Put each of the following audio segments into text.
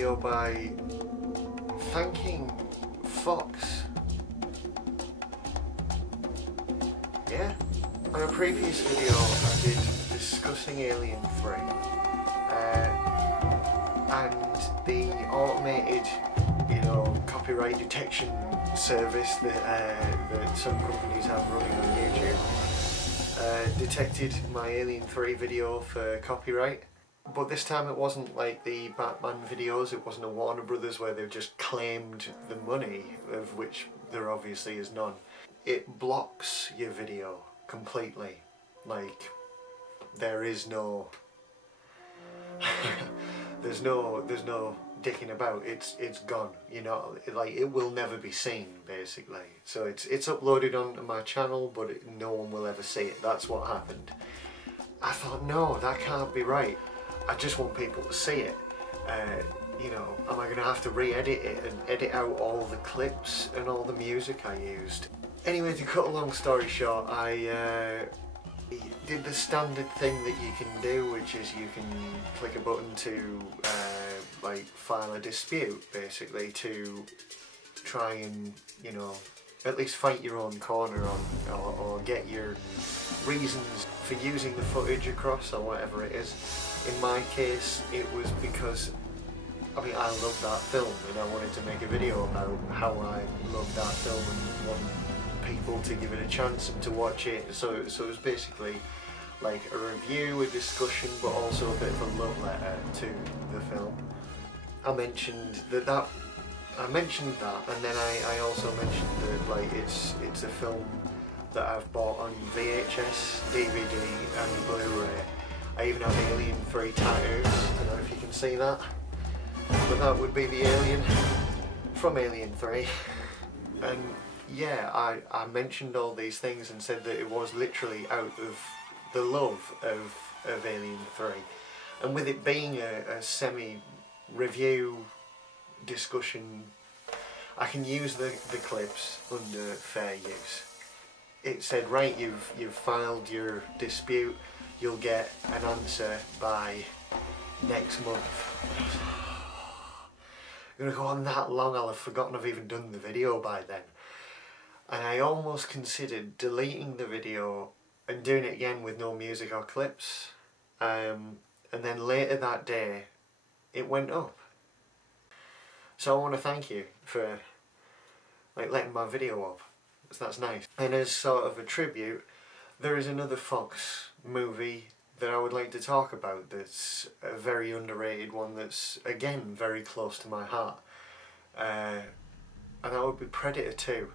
video by thanking Fox. Yeah. On a previous video I did discussing Alien 3 and the automated, copyright detection service that some companies have running on YouTube detected my Alien 3 video for copyright. But this time it wasn't like the Batman videos, it wasn't a Warner Brothers where they've just claimed the money, of which there obviously is none. It blocks your video completely. Like, there is no there's no dicking about. It's gone, like it will never be seen basically. So it's uploaded onto my channel, but no one will ever see it. That's what happened. I thought, no, that can't be right. I just want people to see it. Am I going to have to re-edit it and edit out all the clips and all the music I used? Anyway, to cut a long story short, I did the standard thing that you can do, which is you can click a button to file a dispute, basically, to try and, at least fight your own corner on, or get your reasons for using the footage across, or whatever it is. In my case, it was because, I love that film and I wanted to make a video about how I love that film and want people to give it a chance and to watch it. So it was basically like a review, a discussion, but also a bit of a love letter to the film. I mentioned that, and then I also mentioned that it's a film that I've bought on VHS, DVD and Blu-ray. I even have Alien 3 tattoos, I don't know if you can see that, but that would be the alien from Alien 3. And yeah, I mentioned all these things and said that it was literally out of the love of Alien 3. And with it being a semi-review discussion, I can use the clips under fair use. It said, right, you've filed your dispute, you'll get an answer by next month. I'm gonna go on that long, I'll have forgotten I've even done the video by then. And I almost considered deleting the video and doing it again with no music or clips. And then later that day, it went up. So I want to thank you for letting my video up. That's nice. And as sort of a tribute, there is another Fox movie that I would like to talk about that's a very underrated one that's, again, very close to my heart. And that would be Predator 2.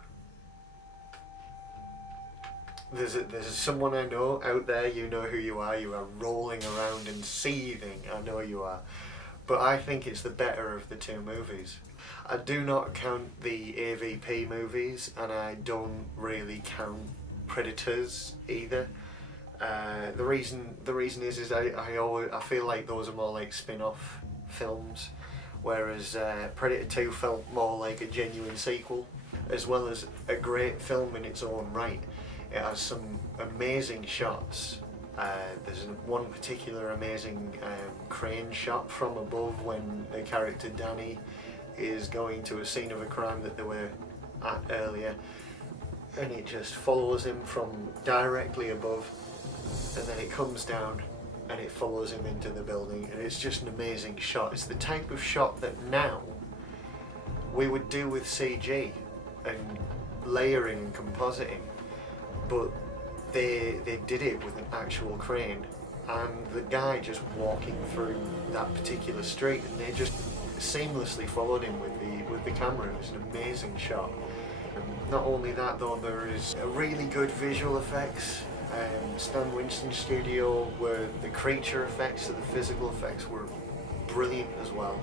There's someone I know out there, you know who you are rolling around and seething, I know you are. But I think it's the better of the two movies. I do not count the AVP movies, and I don't really count Predators either. The reason is I feel like those are more like spin-off films, whereas Predator 2 felt more like a genuine sequel, as well as a great film in its own right. It has some amazing shots. There's one particular amazing crane shot from above when the character Danny is going to a scene of a crime that they were at earlier, and it just follows him from directly above, and then it comes down and it follows him into the building, and it's just an amazing shot. It's the type of shot that now we would do with CG and layering and compositing, but they did it with an actual crane, and the guy just walking through that particular street, and they just seamlessly followed him with the camera. It was an amazing shot. Not only that though, there is a really good visual effects. Stan Winston studio, where the creature effects and the physical effects were brilliant as well.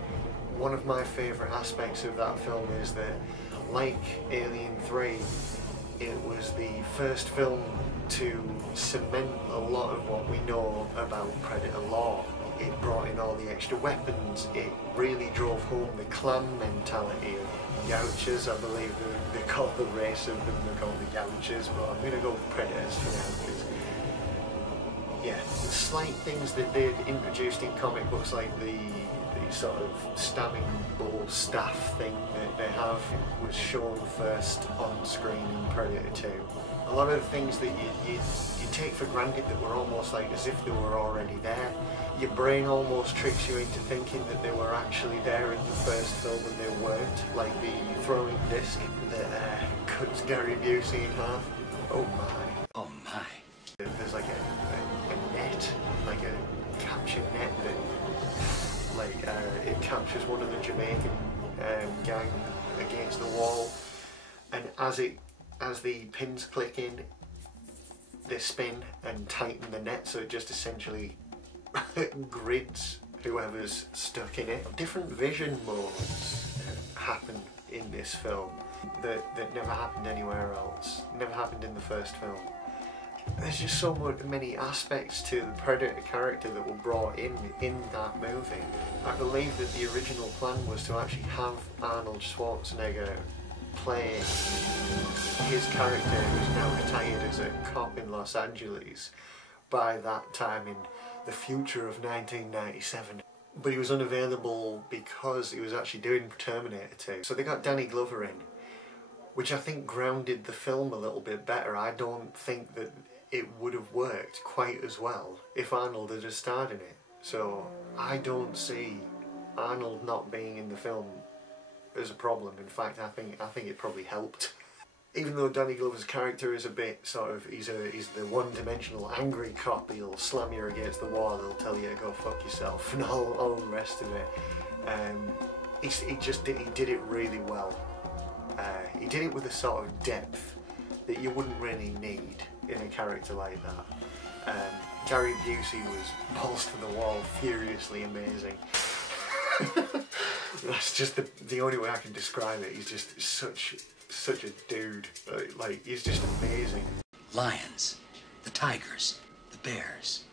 One of my favourite aspects of that film is that, like Alien 3, it was the first film to cement a lot of what we know about Predator lore. It brought in all the extra weapons, it really drove home the clan mentality of Yautjas. I believe they're called the race of them, they're called the Yautjas, but I'm going to go with Predators for now, because yeah, the slight things that they'd introduced in comic books, like the sort of stabbing bull staff thing that they have was shown first on screen in Predator 2. A lot of the things that you take for granted that were almost like as if they were already there. Your brain almost tricks you into thinking that they were actually there in the first film and they weren't, like the throwing disc that cuts Gary Busey in half. Oh my. Oh my. There's like a net, like a capture net that it captures one of the Jamaican gang against the wall, and as the pins click in, they spin and tighten the net, so it just essentially grids whoever's stuck in it. Different vision modes happen in this film that never happened anywhere else, never happened in the first film. There's just so many aspects to the Predator character that were brought in that movie. I believe that the original plan was to actually have Arnold Schwarzenegger play his character, who's now retired as a cop in Los Angeles by that time in the future of 1997. But he was unavailable because he was actually doing Terminator 2. So they got Danny Glover in, which I think grounded the film a little bit better. I don't think that it would have worked quite as well if Arnold had starred in it. So I don't see Arnold not being in the film as a problem. In fact, I think it probably helped. Even though Danny Glover's character is a bit sort of, he's the one-dimensional angry cop. He'll slam you against the wall, he'll tell you to go fuck yourself and all the rest of it. He did it really well. He did it with a sort of depth that you wouldn't really need in a character like that. Gary Busey was balls to the wall, furiously amazing. That's just the only way I can describe it. He's just such a dude. Like, he's just amazing. Lions, the tigers, the bears.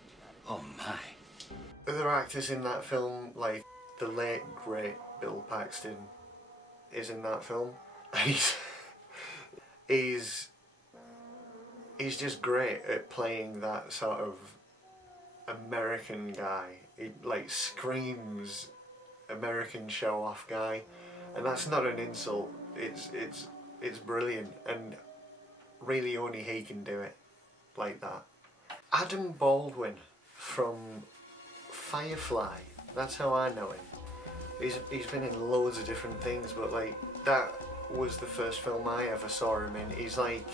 Oh my. Other actors in that film, like the late great Bill Paxton, is in that film. He's just great at playing that sort of American guy. He like screams American show-off guy, and that's not an insult. It's brilliant, and really only he can do it like that. Adam Baldwin from Firefly. That's how I know him. He's been in loads of different things, but like that was the first film I ever saw him in. He's like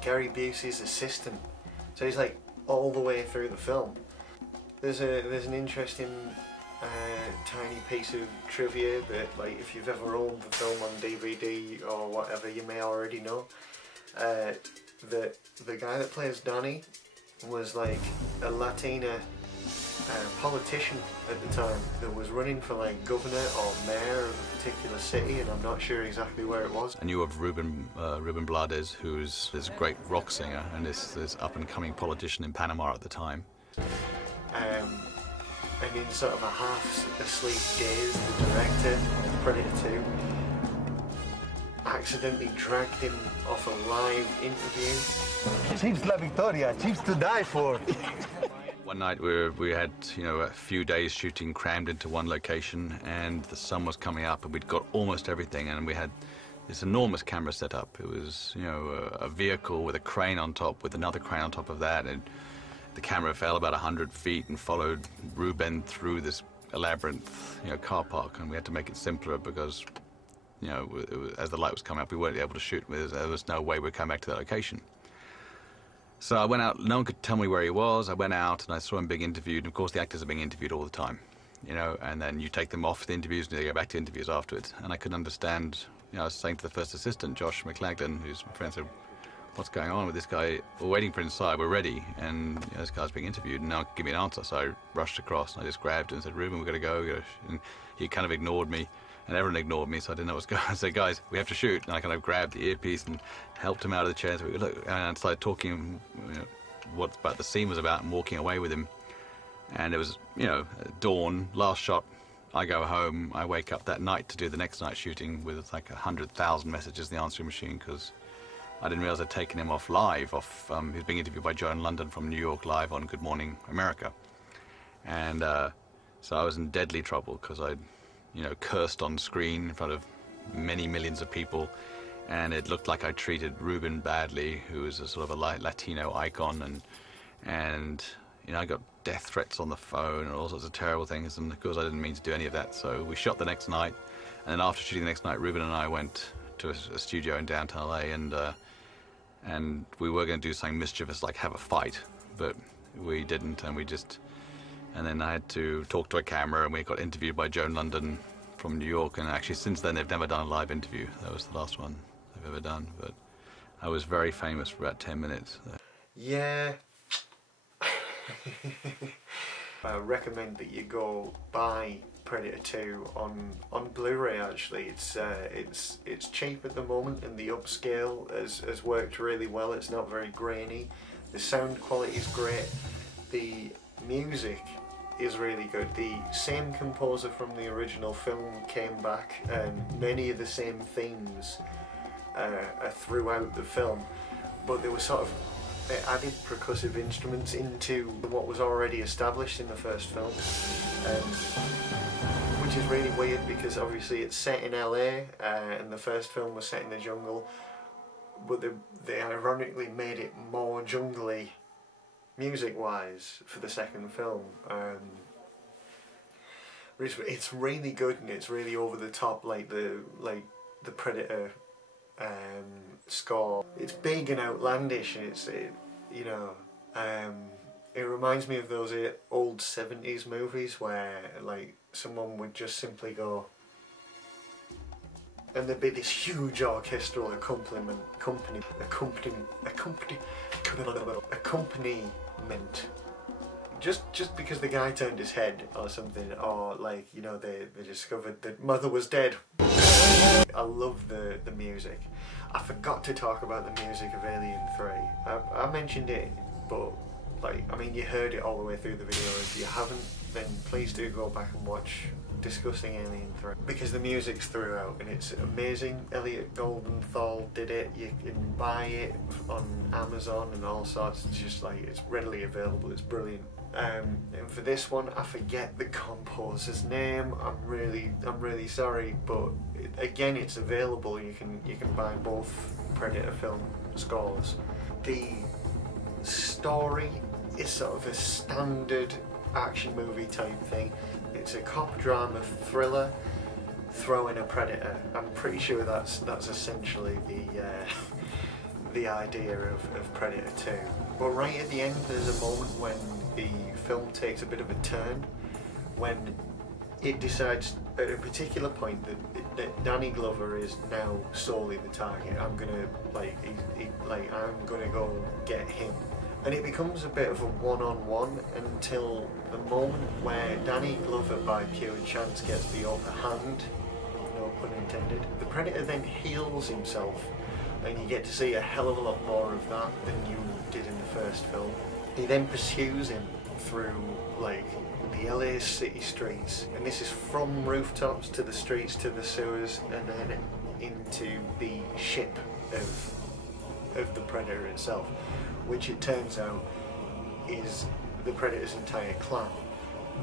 Gary Busey's assistant, so he's like all the way through the film. There's an interesting tiny piece of trivia that, like, if you've ever owned the film on DVD or whatever, you may already know that the guy that plays Donnie was like a Latina politician at the time that was running for like governor or mayor of a particular city, and I'm not sure exactly where it was. I knew of Ruben Blades, who's this great rock singer and this up-and-coming politician in Panama at the time. And in sort of a half-asleep daze, the director of Predator 2 accidentally dragged him off a live interview. Chiefs La Victoria, Chiefs to die for. One night we had, you know, a few days shooting crammed into one location, and the sun was coming up, and we'd got almost everything, and we had this enormous camera set up. It was, you know, a vehicle with a crane on top, with another crane on top of that, and the camera fell about 100 feet and followed Ruben through this elaborate, you know, car park, and we had to make it simpler because, you know, as the light was coming up, we weren't able to shoot. There was no way we'd come back to that location. So I went out. No one could tell me where he was. I went out and I saw him being interviewed. And of course, the actors are being interviewed all the time, you know. And then you take them off the interviews and they go back to interviews afterwards. And I couldn't understand. You know, I was saying to the first assistant, Josh McLaglen, who's my friend, said, "What's going on with this guy? We're waiting for him inside. We're ready, and you know, this guy's being interviewed, and now give me an answer." So I rushed across and I just grabbed him and said, "Ruben, we've got to go." And he kind of ignored me, and everyone ignored me, so I didn't know what was going on. I said, "Guys, we have to shoot." And I kind of grabbed the earpiece and helped him out of the chair. So we look, and I started talking, you know, what about the scene was about, and walking away with him. And it was, you know, dawn, last shot. I go home. I wake up that night to do the next night shooting with like 100,000 messages in the answering machine because I didn't realize I'd taken him off live. He was being interviewed by Joe in London from New York live on Good Morning America. And So I was in deadly trouble because I'd, you know, cursed on screen in front of many millions of people, and it looked like I treated Ruben badly, who was a sort of a Latino icon, and you know, I got death threats on the phone and all sorts of terrible things, and of course I didn't mean to do any of that. So we shot the next night, and then after shooting the next night, Ruben and I went to a studio in downtown LA, and we were going to do something mischievous like have a fight, but we didn't, and then I had to talk to a camera, and we got interviewed by Joan London from New York, and actually since then they've never done a live interview. That was the last one they've ever done, but I was very famous for about 10 minutes. Yeah. I recommend that you go buy Predator 2 on Blu-ray. Actually, it's cheap at the moment, and the upscale has worked really well. It's not very grainy. The sound quality is great. The music is really good. The same composer from the original film came back, and many of the same themes are throughout the film, but they were sort of added percussive instruments into what was already established in the first film, which is really weird because obviously it's set in LA, and the first film was set in the jungle, but they ironically made it more jungly music-wise for the second film. It's really good, and it's really over the top, like the Predator score. It's big and outlandish, and it reminds me of those old 70s movies where like someone would just simply go, and there'd be this huge orchestral accompaniment, just because the guy turned his head or something, or like, you know, they discovered that mother was dead. I love the music. I forgot to talk about the music of Alien 3. I mentioned it, but like, I mean, you heard it all the way through the video. If you haven't, then please do go back and watch Discussing Alien 3, because the music's throughout and it's amazing. Elliot Goldenthal did it. You can buy it on Amazon and all sorts. It's just like, it's readily available. It's brilliant. And for this one, I forget the composer's name. I'm really sorry, but again, it's available. You can buy both Predator film scores. The story is sort of a standard action movie type thing. It's a cop drama thriller, throw in a Predator. I'm pretty sure that's essentially the idea of Predator 2. But right at the end, there's a moment when the film takes a bit of a turn, when it decides at a particular point that Danny Glover is now solely the target. I'm gonna I'm gonna go get him. And it becomes a bit of a one-on-one until the moment where Danny Glover, by pure chance, gets the upper hand, no pun intended. The Predator then heals himself, and you get to see a hell of a lot more of that than you did in the first film. He then pursues him through, like, the LA city streets, and this is from rooftops to the streets to the sewers, and then into the ship of the Predator itself, which it turns out is the Predator's entire clan.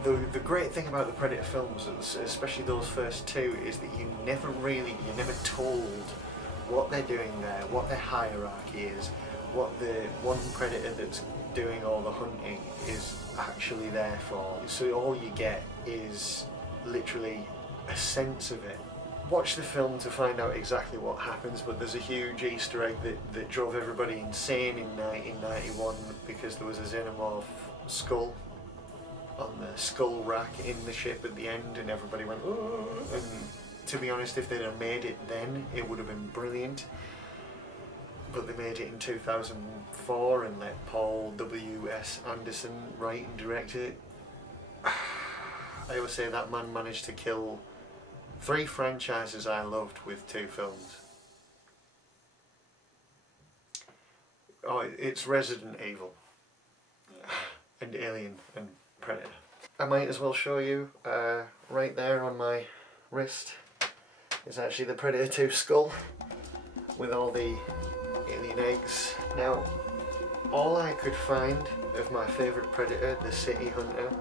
The great thing about the Predator films, especially those first two, is that you're never told what they're doing there, what their hierarchy is, what the one Predator that's doing all the hunting is actually there for. So all you get is literally a sense of it. Watch the film to find out exactly what happens, but there's a huge Easter egg that drove everybody insane in 1991, because there was a xenomorph skull on the skull rack in the ship at the end, and everybody went, "Oh!" And to be honest, if they'd have made it then, it would have been brilliant. But they made it in 2004 and let Paul W.S. Anderson write and direct it. I always say that man managed to kill 3 franchises I loved with 2 films. Oh, it's Resident Evil and Alien and Predator. I might as well show you right there on my wrist is actually the Predator 2 skull with all the alien eggs. Now, all I could find of my favourite Predator, the City Hunter,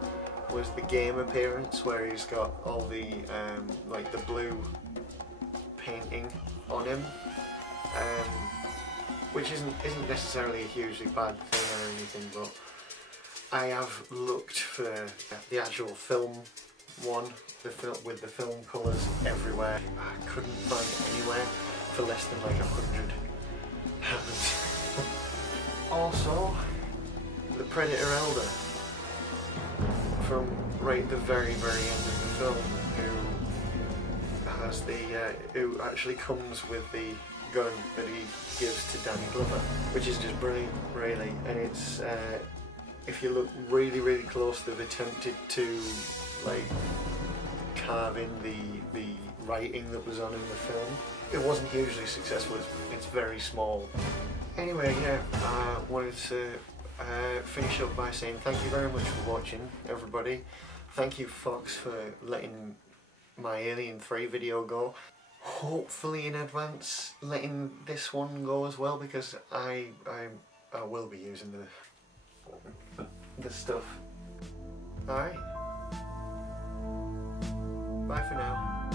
was the game appearance where he's got all the like the blue painting on him, which isn't necessarily a hugely bad thing or anything, but I have looked for the actual film one, with the film colours everywhere. I couldn't find it anywhere for less than like £100. Also, the Predator Elder from right at the very end of the film, who has who actually comes with the gun that he gives to Danny Glover, which is just brilliant, really. And it's if you look really close, they've attempted to like carve in the writing that was on in the film. It wasn't hugely successful. It's very small. Anyway, yeah, I wanted to finish up by saying thank you very much for watching, everybody. Thank you, Fox, for letting my Alien 3 video go. Hopefully in advance letting this one go as well, because I will be using the stuff. Alright. Bye for now.